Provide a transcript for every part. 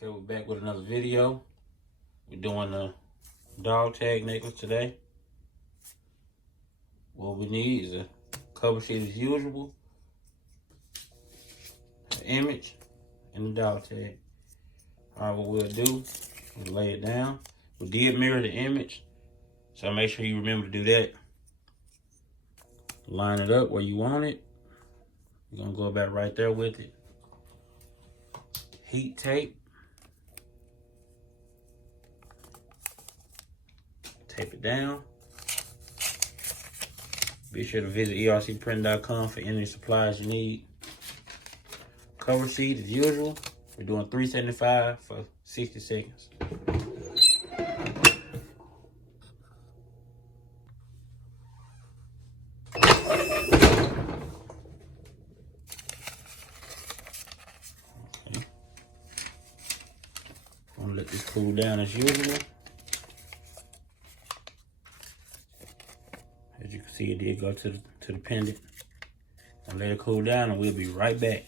Okay, we're back with another video. We're doing a dog tag necklace today. What we need is a cover sheet as usual, an image, and the dog tag. All right, what we'll do is lay it down. We did mirror the image, so make sure you remember to do that. Line it up where you want it. You're gonna go about right there with it. Heat tape. Tape it down. Be sure to visit ERCPRINTING.com for any supplies you need. Cover sheet as usual. We're doing $3.75 for 60 seconds. Okay. I'm gonna let this cool down as usual. As you can see, it did go to the pendant. I'll let it cool down and we'll be right back.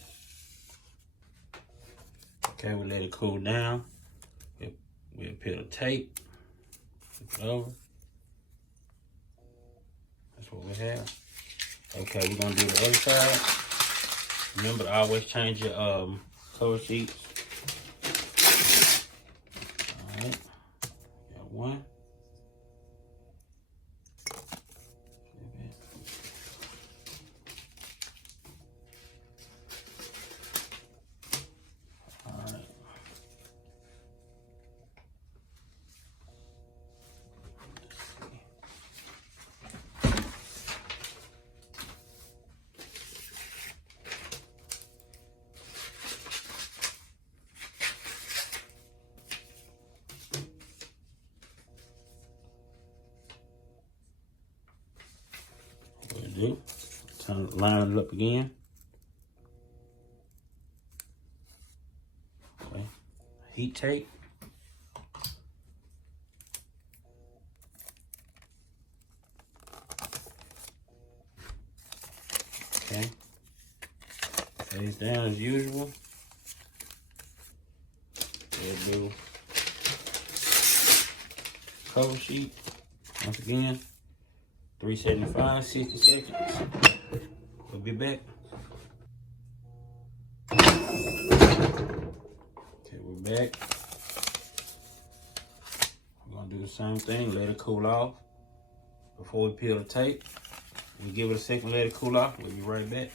Okay, we'll let it cool down. We'll peel the tape, flip it over. That's what we have. Okay, we're gonna do the other side. Remember to always change your cover sheets. All right, got one. Do. Line it up again. Okay. Heat tape. Okay. Face down as usual. We'll do cover sheet once again. $3.75, 60 seconds. We'll be back. Okay, we're back. We're gonna do the same thing, let it cool off. Before we peel the tape, we give it a second, let it cool off. We'll be right back.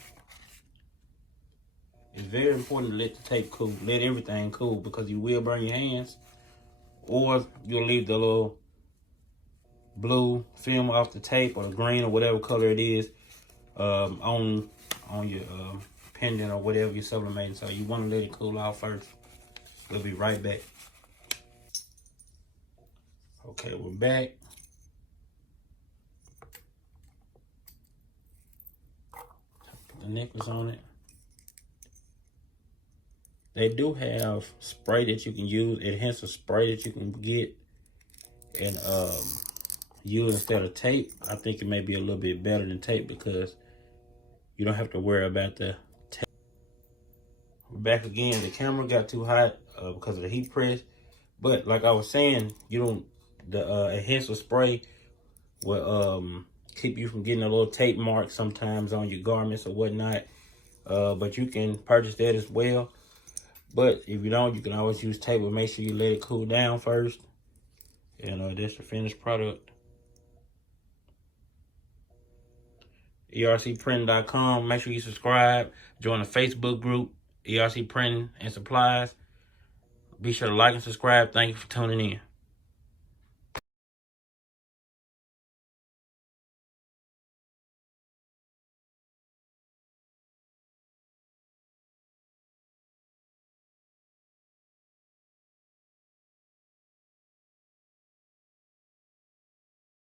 It's very important to let the tape cool, let everything cool, because you will burn your hands, or you'll leave the little blue film off the tape, or the green, or whatever color it is, on your pendant or whatever you're sublimating. So you want to let it cool off first. We'll be right back. Okay, we're back. Put the necklace on it. They do have spray that you can use, adhesive spray that you can get, and use instead of tape. I think it may be a little bit better than tape because you don't have to worry about the tape. We're back again. The camera got too hot because of the heat press, but like I was saying, the adhesive spray will keep you from getting a little tape mark sometimes on your garments or whatnot, but you can purchase that as well. But if you don't, you can always use tape, but make sure you let it cool down first. And that's the finished product. ERCPRINTING.com. Make sure you subscribe. Join the Facebook group, ERC Printing and Supplies. Be sure to like and subscribe. Thank you for tuning in.